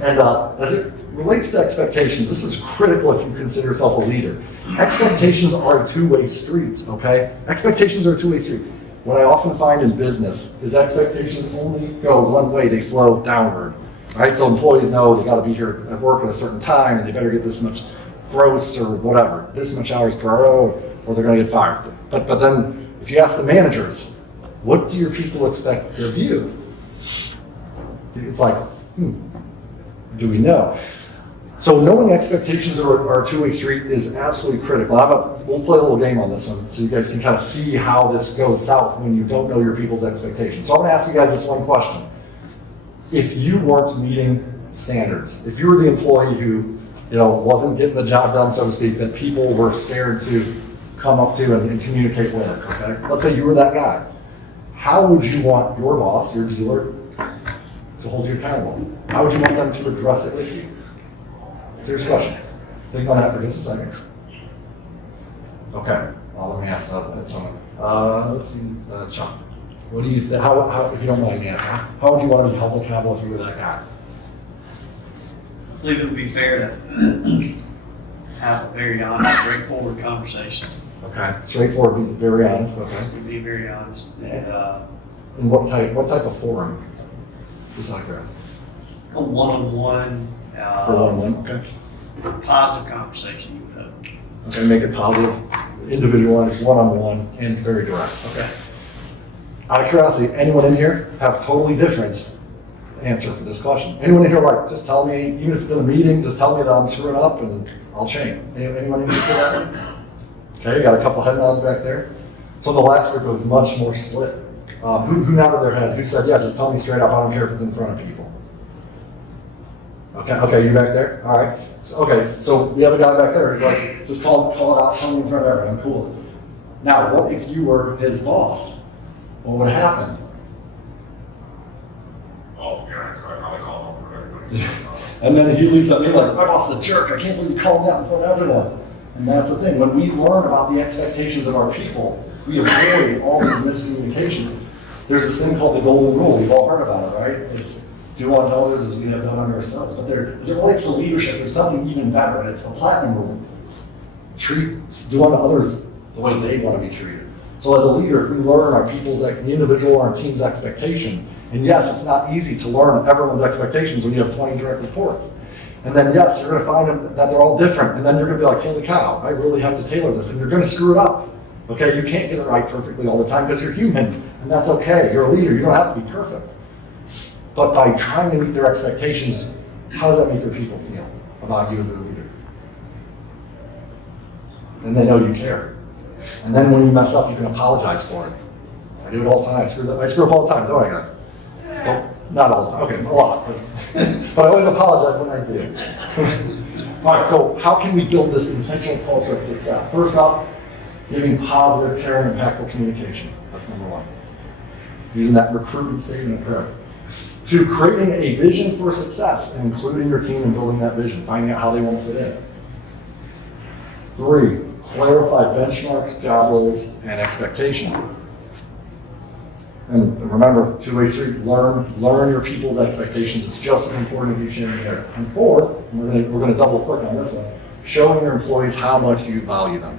And as it relates to expectations, this is critical if you consider yourself a leader. Expectations are a two-way street, okay? Expectations are a two-way street. What I often find in business is expectations only go one way, they flow downward, right? So employees know they gotta be here at work at a certain time and they better get this much gross or whatever, this much hours per hour, or they're gonna get fired. But then if you ask the managers, what do your people expect of you? It's like, do we know? So knowing expectations are a two-way street is absolutely critical. We'll play a little game on this one so you guys can kind of see how this goes south when you don't know your people's expectations. So I'm gonna ask you guys this one question. If you weren't meeting standards, if you were the employee who wasn't getting the job done, so to speak, that people were scared to come up to and communicate with, okay? Let's say you were that guy. How would you want your boss, your dealer, to hold you accountable? How would you want them to address it with you? Serious question. Think on that for just a second. Okay, well, let me ask someone. Let's see, Chuck. What do you think? How, if you don't mind me asking, how would you want to be held accountable if you were that guy? I believe it would be fair to have a very honest, straightforward conversation. Okay, straightforward, be very honest. Okay. Be very honest. And what type of forum is like that? A one-on-one. For one-on-one, okay. Positive conversation, you would hope. Okay, make it positive, individualized, one-on-one, and very direct. Okay. Out of curiosity, anyone in here have totally different answer for this question? Anyone in here like, just tell me, even if it's in a meeting, just tell me that I'm screwing up and I'll change. Anyone in here for that? Okay, got a couple head nods back there. So the last group was much more split. Who nodded their head? Who said, yeah, just tell me straight up, I don't care if it's in front of people. Okay, you back there? All right. So we have a guy back there. He's like, just call it out, tell me in front of everyone. I'm cool. Now, what if you were his boss? What would happen? Oh, yeah, I probably call him. And then he leaves up, you're like, my boss is a jerk. I can't believe you called me out in front of everyone. And that's the thing. When we learn about the expectations of our people, we avoid all these miscommunications. There's this thing called the golden rule. We've all heard about it, right? It's do unto others as we have done unto ourselves. But as it relates to leadership, there's something even better, and it's the platinum rule. Do unto others the way they want to be treated. So as a leader, if we learn our people's, the individual or our team's expectation, and yes, it's not easy to learn everyone's expectations when you have 20 direct reports. And then yes, you're going to find that they're all different, and then you're going to be like, holy cow, I really have to tailor this, and you're going to screw it up. Okay, you can't get it right perfectly all the time because you're human, and that's okay. You're a leader, you don't have to be perfect. But by trying to meet their expectations, how does that make your people feel about you as a leader? And they know you care. And then when you mess up, you can apologize for it. I do it all the time. I screw up all the time, don't I, guys? Well, not all the time. Okay, a lot. But I always apologize when I do. All right, so how can we build this intentional culture of success? First off, giving positive, caring, impactful communication. That's number one. Using that recruitment statement of prayer. 2, creating a vision for success and including your team in building that vision, finding out how they want to fit in. 3, clarify benchmarks, job roles, and expectations. And remember, two-way street, learn your people's expectations. It's just as important as you sharing theirs. And 4th, we're going to double click on this one, showing your employees how much you value them.